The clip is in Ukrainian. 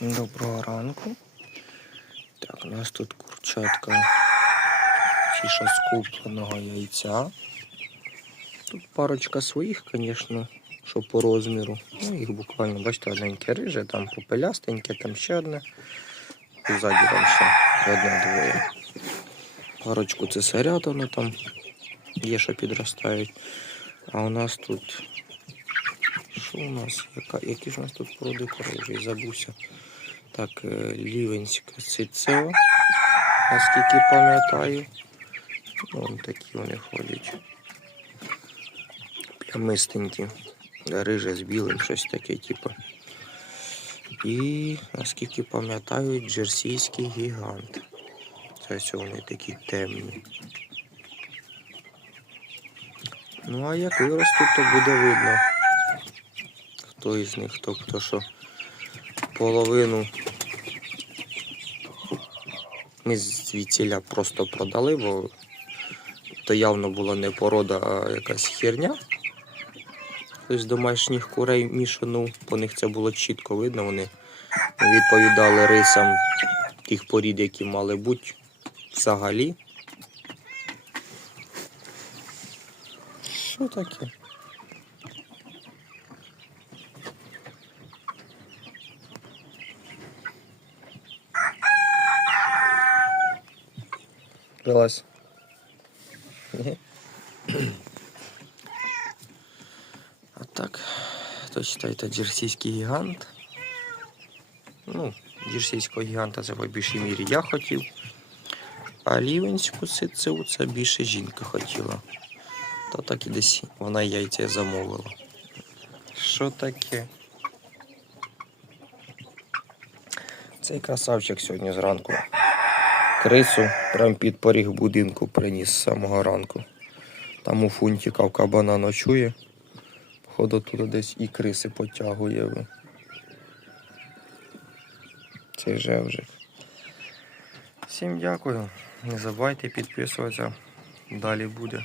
Доброго ранку. Так, у нас тут курчатка ці з купленого яйця. Тут парочка своїх, звісно, що по розміру. Ну, їх буквально, бачите, одненьке риже, там попелястеньке, там ще одне. Ззаді там ще одне-двоє. Парочку цесарят, воно там є, що підростають. А у нас тут. Що у нас? Яка, які ж у нас тут породи коров? Забувся. Так, е, лівенська цицео, наскільки пам'ятаю. Вон такі вони ходять. Плямистенькі. Риже з білим, щось таке, типу. І, наскільки пам'ятаю, джерсійський гігант. Це вони такі темні. Ну, а як виростуть, то буде видно. Хто із них, хто що. Половину ми звідсіля просто продали, бо то явно була не порода, а якась херня. Хтось з домашніх курей мішанув, по них це було чітко видно. Вони відповідали рисам тих порід, які мали бути взагалі. Що таке? Вилазь. А так, то считайте джерсійський гігант. Ну, джерсійського гіганта це по більшій мірі я хотів. А лівенську сицеву це більше жінка хотіла. То так і десь вона яйця замовила. Що таке? Цей красавчик сьогодні зранку крису прямо під поріг будинку приніс з самого ранку. Там у фунтіка в кабана ночує. Походу туди десь і криси потягує. Цей жевжик. Всім дякую. Не забувайте підписуватися. Далі буде.